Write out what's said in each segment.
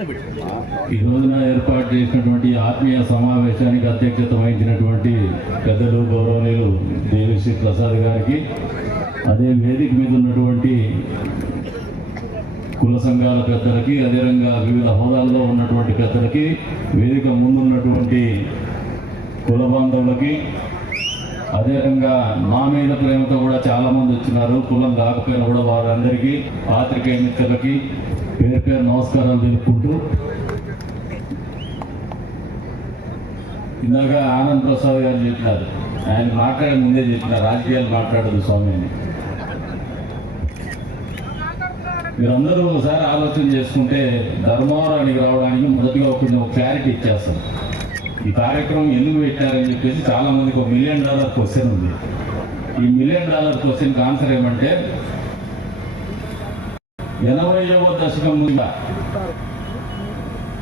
ఈ రోజున ఏర్పాటు చేసినటువంటి ఆత్మీయ సమావేశానికి అధ్యక్షత వహించినటువంటి పెద్దలు గౌరవనీయులు దేవిశ్రీ ప్రసాద్ గారికి అదే వేదిక మీద ఉన్నటువంటి కుల సంఘాల పెద్దలకి అదేవిధంగా వివిధ హోదాల్లో ఉన్నటువంటి పెద్దలకి వేదిక ముందున్నటువంటి కుల బాంధవులకి అదేవిధంగా మా మీద ప్రేమతో కూడా చాలామంది వచ్చినారు. కులం కాకపోయినా కూడా వారందరికీ పాత్రికేయ మిత్రులకి పేరు పేరు నమస్కారాలు తెలుపుకుంటూ ఇందాక ఆనంద్ ప్రసాద్ గారు చెప్పినారు. ఆయన మాట్లాడే ముందే చెప్పిన రాజకీయాలు మాట్లాడదు స్వామి అని. మీరందరూ ఒకసారి ఆలోచన చేసుకుంటే ధర్మవరానికి రావడానికి మొదటిగా కొంచెం క్లారిటీ ఇచ్చేస్తాం. ఈ కార్యక్రమం ఎందుకు పెట్టారని చెప్పేసి చాలా మందికి ఒక మిలియన్ డాలర్ క్వశ్చన్ ఉంది. ఈ మిలియన్ డాలర్ క్వశ్చన్కి ఆన్సర్ ఏమంటే ఎనభైవ దశకం ముందు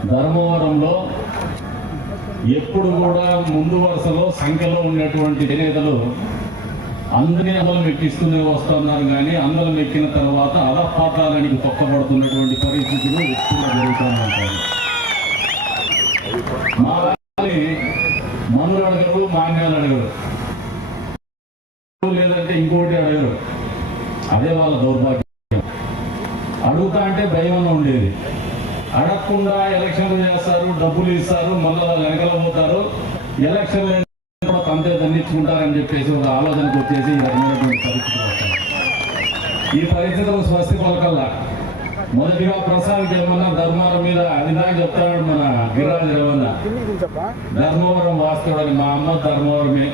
ధర్మవరంలో ఎప్పుడు కూడా ముందు వరుసలో సంఖ్యలో ఉన్నటువంటి నేతలు అందరినీ అమలు ఎక్కిస్తూనే వస్తున్నారు కానీ అందరం ఎక్కిన తర్వాత అలపాతాలనికి తొక్కబడుతున్నటువంటి పరిస్థితులు ఎక్కువగా జరుగుతున్నాయి మా మనులు అడగరు మాన్యాలు అడగరు. లేదంటే ఇంకోటి అడగరు. అదే వాళ్ళ దౌర్భాగ్యం. అంటే భయం ఉండేది. అడగకుండా ఎలక్షన్లు చేస్తారు డబ్బులు ఇస్తారు మళ్ళీ వాళ్ళు పోతారు. ఎలక్షన్లు కూడా అంతే దండించుకుంటారని చెప్పేసి ఒక ఆలోచనకు వచ్చేసి ఈ రకమైనటువంటి పరిస్థితులు వస్తాయి. ఈ స్వస్తి పలకల్లా. మొదటిగా ప్రసాద్ ఏమన్నా ధర్మాల మీద అదిదాకా చెప్తాడు మన గిరిరాజు ఏమన్నా ధర్మవరం వాస్తవాన్ని మా అమ్మ ధర్మవరమే.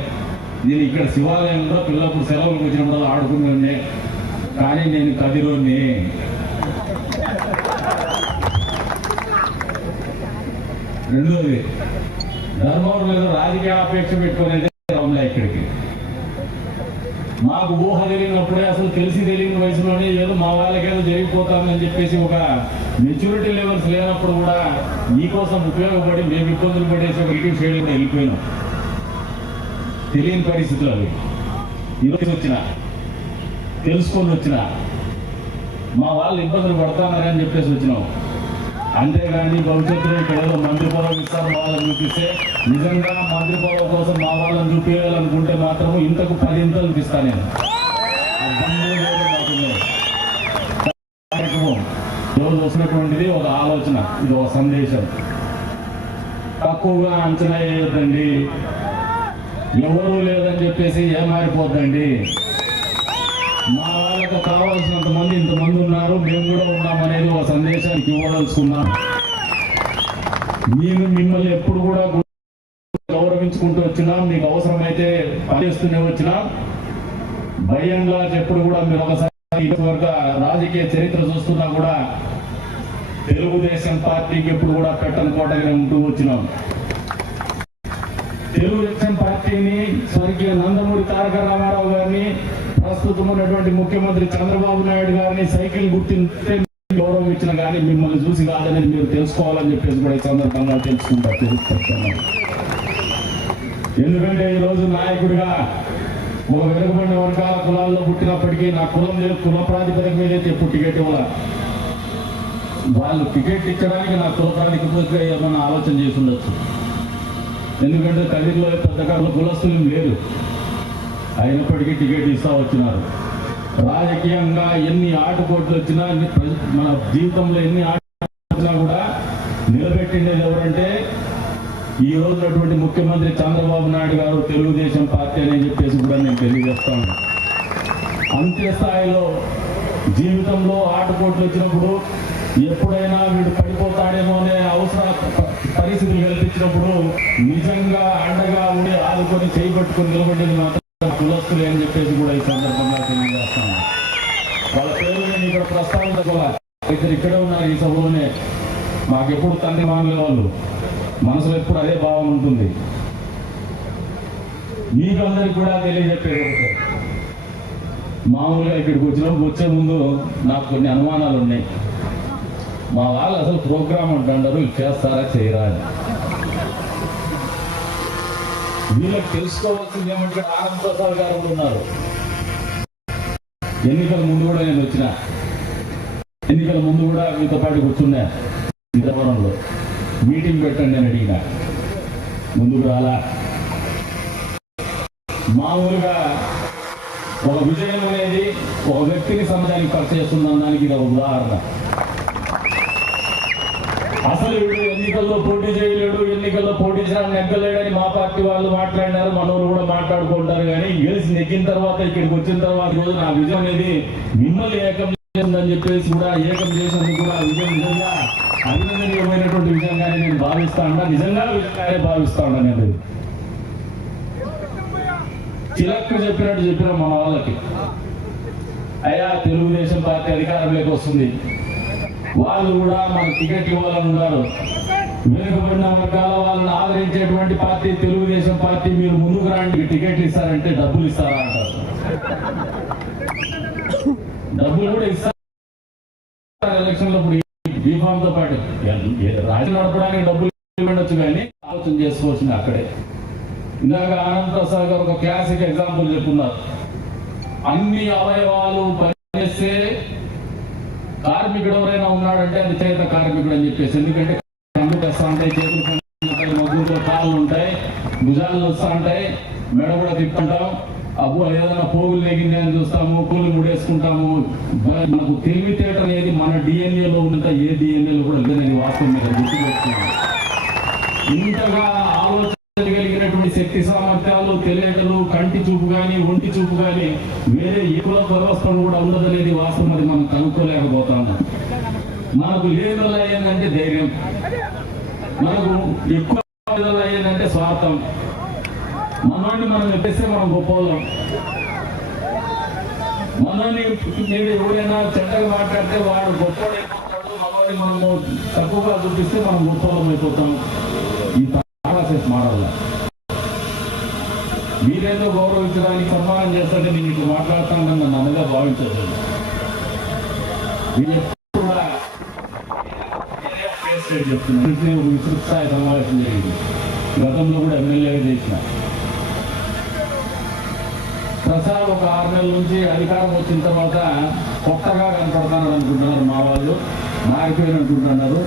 నేను ఇక్కడ శివాలయంలో పిల్లప్పుడు సెలవులకు వచ్చినప్పుడు ఆడుకునే కానీ నేను కదిలోని. రెండోది ధర్మవరం మీద రాజకీయ అపేక్ష పెట్టుకునేది రమణ ఇక్కడికి. మాకు ఊహ తెలియనప్పుడే అసలు తెలిసి తెలియని వయసులోనే ఏదో మా వాళ్ళకేదో జరిగిపోతామని చెప్పేసి ఒక మెచ్యూరిటీ లెవెల్స్ లేనప్పుడు కూడా మీకోసం ఉపయోగపడి మేము ఇబ్బందులు పడేసి ఒక ఇటు షేడింగ్ వెళ్ళిపోయినాం. తెలియని పరిస్థితులు అవి. ఈరోజు వచ్చిన తెలుసుకొని వచ్చిన మా వాళ్ళు ఇబ్బందులు పడతానని చెప్పేసి వచ్చినాం. అంతేగాని భవిష్యత్తులో ఇక్కడ ఏదో మంత్రి పొలం ఇస్తారు వాళ్ళని చూపిస్తే నిజంగా మంత్రి పొలం కోసం మా వాళ్ళని చూపించాలనుకుంటే మాత్రం ఇంతకు పది ఇంతలు ఇస్తాను నేను. రోజు దమ్ము వస్తున్నటువంటిది ఒక ఆలోచన ఇది ఒక సందేశం. తక్కువగా అంచనా వేయొద్దండి. ఎవరూ లేదని చెప్పేసి ఏమారిపోద్దండి? మా కావాల్సినంత మంది ఇంతమంది ఉన్నారు. మేము కూడా ఉన్నామనేది ఒక సందేశానికి ఇవ్వదలుచుకున్నాను. నేను మిమ్మల్ని ఎప్పుడు కూడా గౌరవించుకుంటూ వచ్చినా మీకు అవసరమైతే పనిచేస్తూనే వచ్చినా భయంగా ఎప్పుడు కూడా మీరు ఒకసారి ఇటువరకు రాజకీయ చరిత్ర చూస్తున్నా కూడా తెలుగుదేశం పార్టీకి ఎప్పుడు కూడా పెట్టని కోటగా ఉంటూ వచ్చినాం. తెలుగుదేశం పార్టీని స్వర్గీయ నందమూరి తారక రామారావు గారిని ప్రస్తుతం ఉన్నటువంటి ముఖ్యమంత్రి చంద్రబాబు నాయుడు గారిని సైకిల్ గుర్తింటే గౌరవం ఇచ్చిన కానీ మిమ్మల్ని చూసి కాదనేది మీరు తెలుసుకోవాలని చెప్పేసి కూడా ఈ సందర్భంగా తెలుసుకుంటారు ఎందుకంటే ఈ రోజు నాయకుడిగా ఒక వెనుకబడిన వర్గాల కులాల్లో పుట్టినప్పటికీ నా కులం లేదు కుల ప్రాతిపదిక మీద అయితే ఎప్పుడు టికెట్ ఇవ్వాల వాళ్ళు టికెట్ ఇచ్చడానికి నా కుల ప్రాతిపదిక ఏమన్నా ఆలోచన చేసి ఉండొచ్చు. ఎందుకంటే కదిరిలో పెద్దగా కులస్తులు లేదు. అయినప్పటికీ టికెట్ ఇస్తా వచ్చినారు. రాజకీయంగా ఎన్ని ఆటపోట్లు వచ్చినా మన జీవితంలో ఎన్ని ఆట వచ్చినా కూడా నిలబెట్టిండేది ఎవరంటే ఈ రోజు ముఖ్యమంత్రి చంద్రబాబు నాయుడు గారు తెలుగుదేశం పార్టీ అని చెప్పేసి కూడా నేను తెలియజేస్తాను అంత్య స్థాయిలో జీవితంలో ఆటపోట్లు వచ్చినప్పుడు ఎప్పుడైనా వీడు పడిపోతాడేమో అనే అవసర పరిస్థితులు కల్పించినప్పుడు నిజంగా అండగా ఉండి ఆదుకొని చేయబట్టుకొని నిలబడేది మాత్రం కులస్తులే అని చెప్పేసి కూడా ఈ సందర్భంగా తెలియజేస్తాను. వాళ్ళ పేరు నేను ఇక్కడ ప్రస్తావించగల ఇద్దరు ఇక్కడే ఉన్నారు ఈ సభలోనే. మాకెప్పుడు తండ్రి మానలే వాళ్ళు. మనసులో ఎప్పుడు అదే భావం ఉంటుంది. మీకు అందరికి కూడా తెలియజెప్పేది మామూలుగా ఇక్కడికి వచ్చినప్పుడు వచ్చే ముందు నాకు కొన్ని అనుమానాలు ఉన్నాయి మా వాళ్ళు అసలు ప్రోగ్రామ్ అంటారు చేస్తారా చేయరా అని. వీళ్ళకి తెలుసుకోవాల్సింది ఏమంటే ఆనంద్ ప్రసాద్ గారు ఉన్నారు. ఎన్నికల ముందు కూడా నేను వచ్చిన. ఎన్నికల ముందు కూడా మీతో పాటు కూర్చున్నా. సీతాపురంలో మీటింగ్ పెట్టండి అని అడిగిన. ముందుకు రాలా. మామూలుగా ఒక విజయం అనేది ఒక వ్యక్తిని సమాజానికి పరిచయం దానికి ఇది ఒక ఉదాహరణ. అసలు వీడు ఎన్నికల్లో పోటీ చేయలేడు ఎన్నికల్లో పోటీ చేయడానికి నెగ్గలేడని మా పార్టీ వాళ్ళు మాట్లాడినారు మనోళ్ళు కూడా మాట్లాడుకుంటారు కానీ గెలిచి నెగ్గిన తర్వాత ఇక్కడికి వచ్చిన తర్వాత రోజు నా విజయం అనేది మిమ్మల్ని ఏకం చేసిందని చెప్పేసి కూడా ఏకం చేసినందుకు కూడా విజయం నిజంగా అభినందనీయమైనటువంటి విజయంగానే నేను భావిస్తా ఉన్నా. నిజంగా విజయంగానే భావిస్తా ఉన్నా నేను. చిలక్కు చెప్పినట్టు చెప్పిన మన వాళ్ళకి. అయ్యా తెలుగుదేశం పార్టీ అధికారంలోకి వస్తుంది. వాళ్ళు కూడా మన టికెట్ ఇవ్వాలని ఉన్నారు. వెనుకబడిన వర్గాల వాళ్ళని ఆదరించేటువంటి పార్టీ తెలుగుదేశం పార్టీ మీరు ముందుకు రాండి. టికెట్ ఇస్తారంటే డబ్బులు ఇస్తారా అంటారు. డబ్బులు కూడా ఇస్తారు. ఎలక్షన్లో బీఫామ్తో పాటు రాజు నడపడానికి డబ్బులు ఇవ్వండొచ్చు కానీ ఆలోచన చేసుకోవచ్చు అక్కడే. ఇందాక ఆనంద్ ప్రసాద్ గారు ఒక క్లాసిక్ ఎగ్జాంపుల్ చెప్పున్నారు. అన్ని అవయవాలు పనిచేస్తే కార్మికుడు ఎవరైనా ఉన్నాడంటే అది చేత కార్మికుడు అని చెప్పేసి. ఎందుకంటే కళ్ళు తెస్తా ఉంటాయి చేతులు ఉంటాయి మగ్గులతో కాళ్ళు ఉంటాయి భుజాలు వస్తా ఉంటాయి మెడ కూడా తిప్పుకుంటాం. అబ్బో ఏదైనా పోగులు లేగింది అని చూస్తాము పూలు ముడేసుకుంటాము. మనకు తెలివితేట అనేది మన డిఎన్ఏలో ఉన్నంత ఏ డిఎన్ఏలో కూడా లేదని వాస్తవం మీద గుర్తుపెట్టుకున్నాం ఇంతగా శక్తి సామర్థ్యాలు తెలియటలు కంటి చూపు కానీ ఒంటి చూపు కానీ వేరే ఏ కుల కూడా ఉండదనేది వాస్తవం అది మనం కనుక్కోలేకపోతా ఉన్నాం మనకు లేని ఏంటంటే ధైర్యం. మనకు ఎక్కువ వల్ల ఏంటంటే స్వార్థం. మనోడిని మనం ఎత్తేస్తే మనం గొప్పవాళ్ళం. మనోని మీరు ఎవరైనా చెడ్డగా మాట్లాడితే వాడు గొప్పవాడు అయిపోతాడు మనోని మనము తక్కువగా చూపిస్తే మనం గొప్పవాళ్ళం అయిపోతాం. మీరేదో గౌరవించడానికి సన్మానం చేస్తుంటే నేను ఇట్లా మాట్లాడతాను నన్ను అనగా భావించదు మీరు ఎప్పుడు కూడా చెప్తున్నాను సమావేశం జరిగింది. గతంలో కూడా ఎమ్మెల్యేగా చేసిన. ప్రసాద్ ఒక ఆరు నెలల నుంచి అధికారం వచ్చిన తర్వాత కొత్తగా కనపడతానని అనుకుంటున్నారు మా వాళ్ళు. మారిపోయిన అనుకుంటున్నారు.